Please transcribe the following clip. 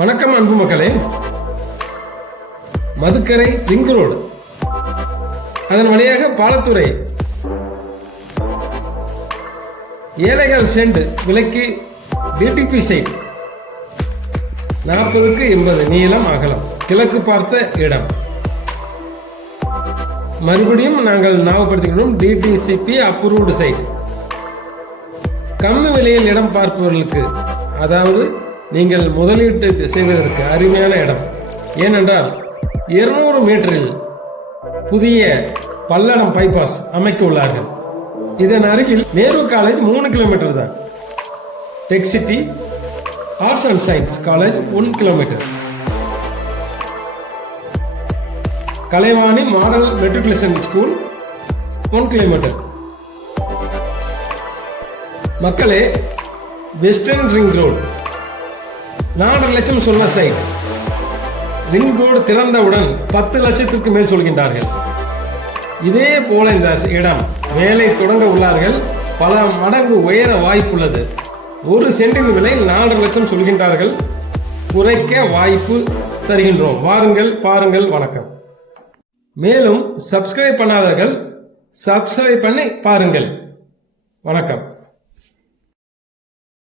வணக்கம் அன்பு மக்களே. மதுக்கரை ரிங் ரோடு, அதன் வழியாக பாலத்துறை, ஏழைகள் சென்ட் விலைக்கு டிடிபி சைட் 40க்கு 80 நீளம் அகலம், கிழக்கு பார்த்த இடம். மறுபடியும் நாங்கள் ஞாபகப்படுத்துகிறோம், டிடிசிபி அப்ரூவ்டு சைட். கம்மி விலையில் இடம் பார்ப்பவர்களுக்கு, அதாவது நீங்கள் முதலீட்டு செய்வதற்கு அருமையான இடம். ஏனென்றால் 200 மீட்டரில் புதிய பல்லடம் பைபாஸ் அமைக்க உள்ளார்கள். இதன் அருகில் நேரு காலேஜ் 3 கிலோமீட்டர் தான். Tech city arts and science college 1 kilometre. Kalaivani model matriculation school 1 kilometre. மக்களே, வெஸ்டர்ன் ரிங் ரோடு 4 லட்சம் சொன்ன சைட். ரிங் ரோடு திறந்தவுடன் 10 லட்சத்திற்கு மேல் சொல்கின்றார்கள். இதே போல இந்த இடம் வேலை தொடங்க உள்ளார்கள். பல மடங்கு உயர வாய்ப்புள்ளது. 1 சென்டின் விலை 4 லட்சம் சொல்கின்றார்கள். குறைக்க வாய்ப்பு தருகின்றோம். வாருங்கள், பாருங்கள். வணக்கம். மேலும் சப்ஸ்கிரைப் பண்ணாதவர்கள் சப்ஸ்கிரைப் பண்ணி பாருங்கள். வணக்கம்.